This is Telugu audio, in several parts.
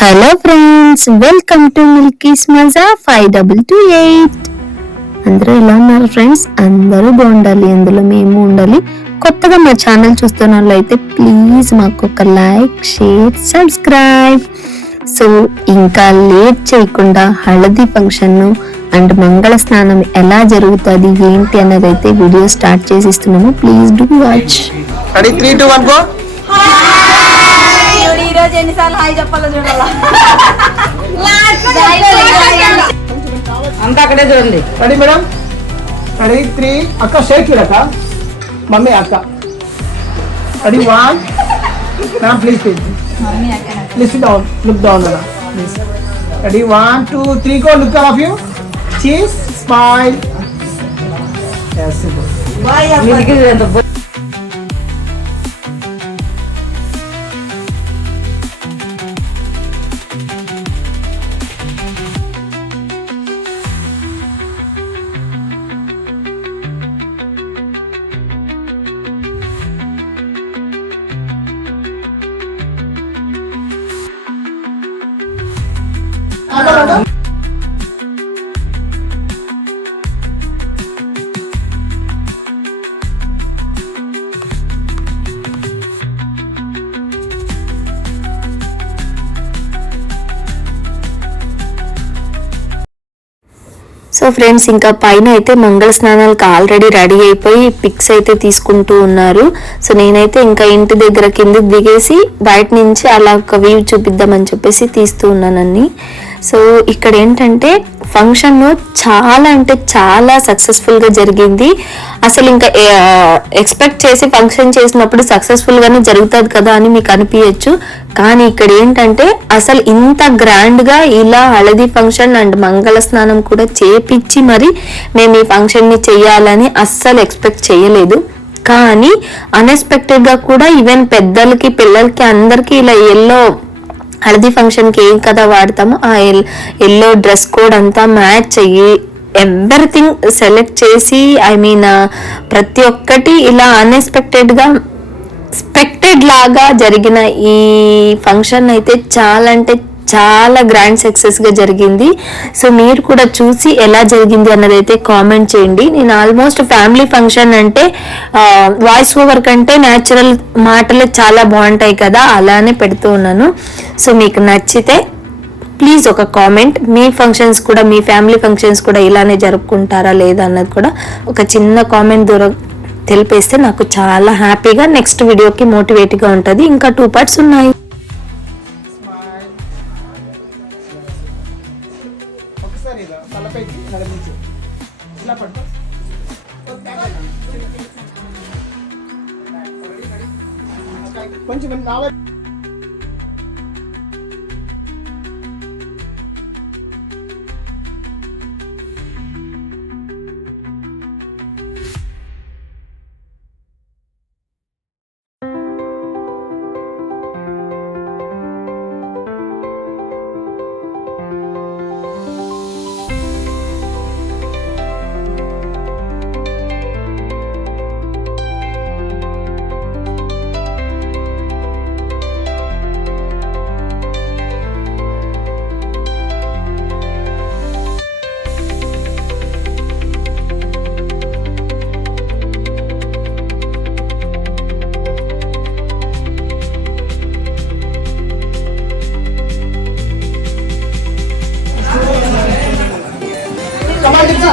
హలో ఫ్రెండ్స్, వెల్కమ్ టు మిల్కీస్ మజా 5228. అందరూ ఎలా ఉన్నారు ఫ్రెండ్స్? అందరూ బాగుండాలి, అందులో మేము ఉండాలి. కొత్తగా మా ఛానల్ చూస్తున్న వాళ్ళైతే ప్లీజ్ మాకు ఒక లైక్, షేర్, సబ్స్క్రైబ్. సో ఇంకా లేట్ చేయకుండా హల్దీ ఫంక్షన్ అండ్ మంగళ స్నానం ఎలా జరుగుతుంది ఏంటి అన్నది అయితే వీడియో స్టార్ట్ చేసిస్తున్నాము. Please do watch. Ready 3 2 1 go. ఈరోజు ఎన్నిసార్లు హాయ్ చెప్పాలో చూడాలా. అంతా అక్కడే చూడండి. రెడీ మేడం, రెడీ 3 అక్క షేక్ ఇడక మమ్మీ అక్క ready 1 madam please please down look down madam please. Ready 1 2 3 go. Look all of you, cheese, smile. yes మీదికి ఎంత సో ఫ్రెండ్స్, ఇంకా పైన అయితే మంగళ స్నానాలకు ఆల్రెడీ రెడీ అయిపోయి పిక్స్ అయితే తీసుకుంటూ ఉన్నారు. సో నేనైతే ఇంకా ఇంటి దగ్గర కిందకి దిగేసి బయట నుంచి అలా ఒక వ్యూ చూపిద్దామని చెప్పేసి తీస్తూ ఉన్నానని. సో ఇక్కడ ఏంటంటే ఫంక్షన్ చాలా అంటే చాలా సక్సెస్ఫుల్గా జరిగింది. అసలు ఇంకా ఎక్స్పెక్ట్ చేసి ఫంక్షన్ చేసినప్పుడు సక్సెస్ఫుల్గానే జరుగుతుంది కదా అని మీకు అనిపించచ్చు. కానీ ఇక్కడ ఏంటంటే అసలు ఇంత గ్రాండ్గా ఇలా హల్దీ ఫంక్షన్ అండ్ మంగళ స్నానం కూడా చేపించి మరి మేము ఈ ఫంక్షన్ని చెయ్యాలని అస్సలు ఎక్స్పెక్ట్ చేయలేదు. కానీ అన్ఎక్స్పెక్టెడ్గా కూడా ఈవెన్ పెద్దలకి పిల్లలకి అందరికీ ఇలా హల్దీ ఫంక్షన్కి ఏం కదా వాడతామో ఆ ఎల్లో డ్రెస్ కోడ్ అంతా మ్యాచ్ అయ్యి ఎవ్రీథింగ్ సెలెక్ట్ చేసి ప్రతి ఒక్కటి ఇలా అన్ఎక్స్పెక్టెడ్గా ఎక్స్పెక్టెడ్ లాగా జరిగిన ఈ ఫంక్షన్ అయితే చాలా అంటే చాలా గ్రాండ్ సక్సెస్గా జరిగింది. సో మీరు కూడా చూసి ఎలా జరిగింది అన్నది అయితే కామెంట్ చేయండి. నేను ఆల్మోస్ట్ ఫ్యామిలీ ఫంక్షన్ అంటే వాయిస్ ఓవర్ కంటే న్యాచురల్ మాటలు చాలా బాగుంటాయి కదా, అలానే పెడుతూ ఉన్నాను. సో మీకు నచ్చితే ప్లీజ్ ఒక కామెంట్. మీ ఫంక్షన్స్ కూడా, మీ ఫ్యామిలీ ఫంక్షన్స్ కూడా ఇలానే జరుపుకుంటారా లేదా అన్నది కూడా ఒక చిన్న కామెంట్ తెలిపేస్తే నాకు చాలా హ్యాపీగా నెక్స్ట్ వీడియోకి మోటివేట్గా ఉంటుంది. ఇంకా 2 పార్ట్స్ ఉన్నాయి. కొంచెం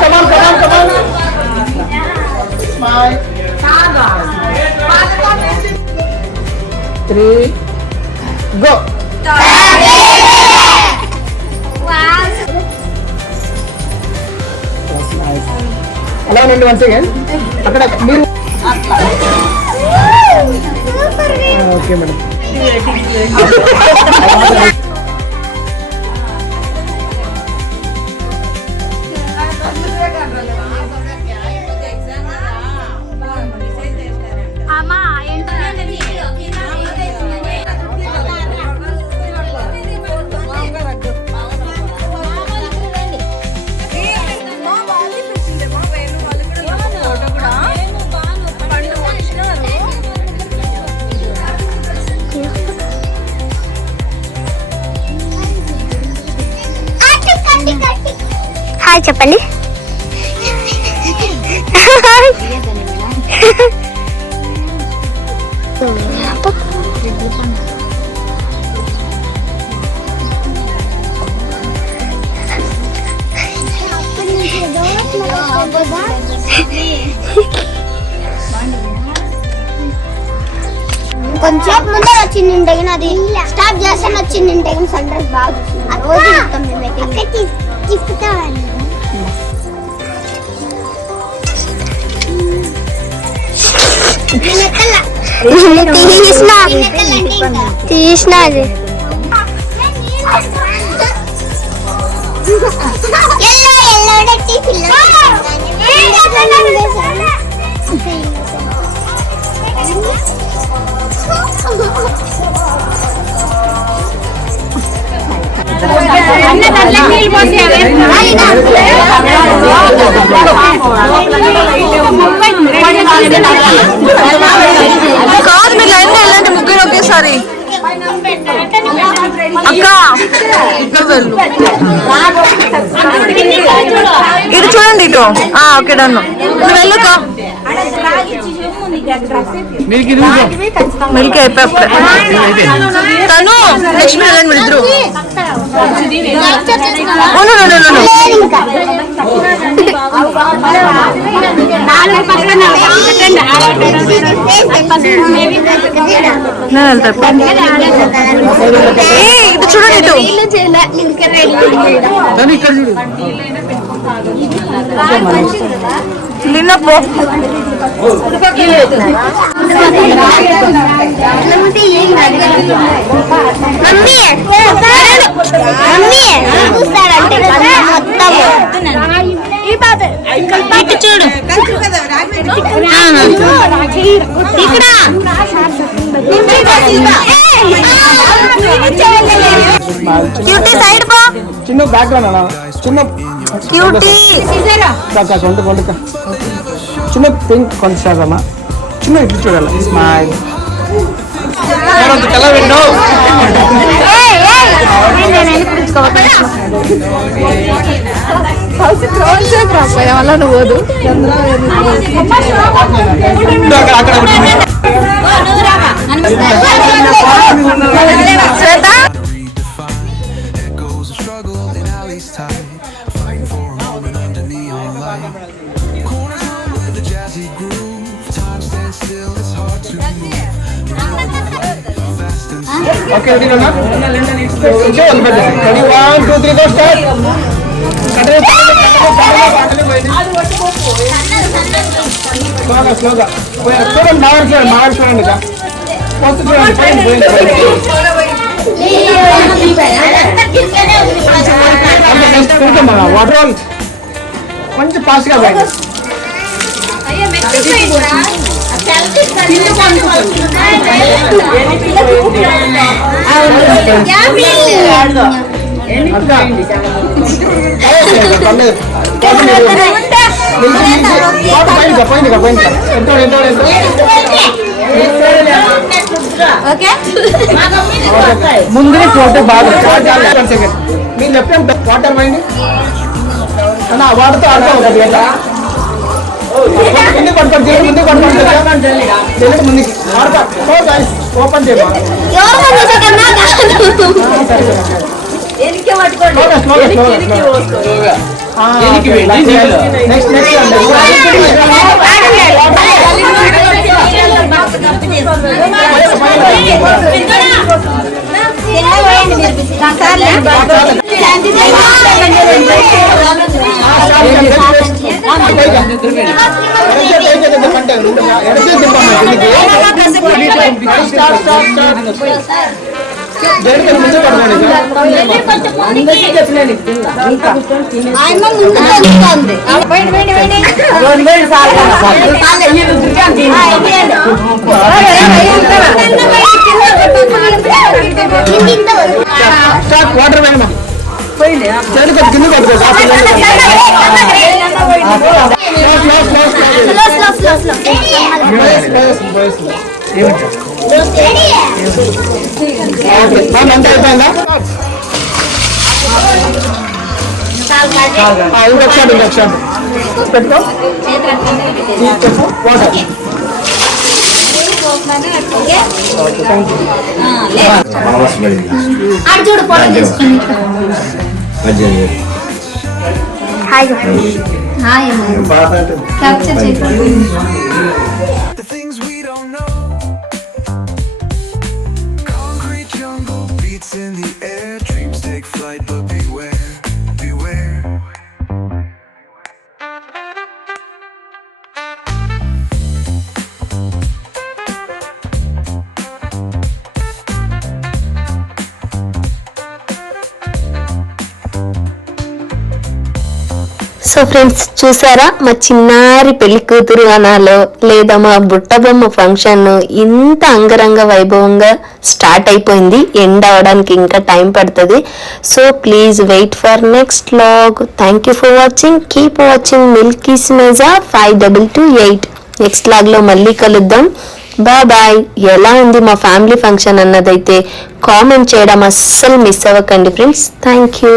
Come on. Smile. 3 go. అలా ఉండండి వన్స్ అగైన్. అక్కడ మీరు ఓకే మేడం. హాయ్ చెప్పండి. కొంచెం ముందర వచ్చింది అది స్టార్ట్ చేస్తాను వచ్చింది సన్ రైజ్ బాగా ఆ రోజు చెప్తాం మేమైతే తీసిన అది కాదు మీరు లైన్ వెళ్ళండి ముగ్గురు ఒకేసారి. అక్క నువ్వు వెళ్ళు, ఇటు చూడండి ఇటు. ఓకే డన్, నువ్వు వెళ్ళుకో. మిల్క్ అయిపోయి తను నెక్స్ట్ వెళ్ళండి మీరు ఇద్దరు. ఇటు చూడండి ఇటు. నిన్నపో చూడు ఇక్కడ సైడ్ పో. చిన్న బ్యాక్గ్రౌండ్ అన్న చిన్న క్యూటీ చిన్న పింక్ కొంచెం చిన్న ఇట్లు చూడాలి. స్మైల్ కలర్ విండో వల్ల నువ్వు ఓదు శ్వేత ఓకే రెడీ అన్న రెడీ 1 2 3 గో స్టార్ట్. స్లోగా చూడండి మావాడు చూడండి ఫస్ట్ చూడండి వాటర్ కొంచెం ఫాస్ట్గా పోయింది. ముందు ఫోటో బాగా మీరు చెప్పాం వాటర్ పోయింది అన్న వాటర్తో ఆడతాం ఒకటి ముందు కొట్టుకోండి ముందు కొట్టుకోండి ముందుకి ఆడతా ఓపెన్ చేయమా నెక్స్ట్ వాటర్ వేయమా చేతి కొద్ది కింద అంత అయిపోయిందా ఇంకొకసారి పెట్టుకో తీసుకో వాటర్ చూడు ఫోటో తీసుకుని హాయ్ హాయ్ క్యాప్చర్ చేయండి The things we don't know. Concrete jungle beats in the air. Dreams take flight, but beware, beware. So friends చూసారా మా చిన్నారి పెళ్లి కూతురు అనాలో లేదా మా బుట్టబొమ్మ ఫంక్షన్ ఇంత అంగరంగ వైభవంగా స్టార్ట్ అయిపోయింది. ఎండ్ అవడానికి ఇంకా టైం పడుతుంది. So please wait for next vlog. Thank you for watching. Keep watching Milky స్నేజా 5228. నెక్స్ట్ వ్లాగ్లో మళ్ళీ కలుద్దాం. బాయ్. ఎలా ఉంది మా ఫ్యామిలీ ఫంక్షన్ అన్నదైతే కామెంట్ చేయడం అస్సలు మిస్ అవ్వకండి ఫ్రెండ్స్. Thank you.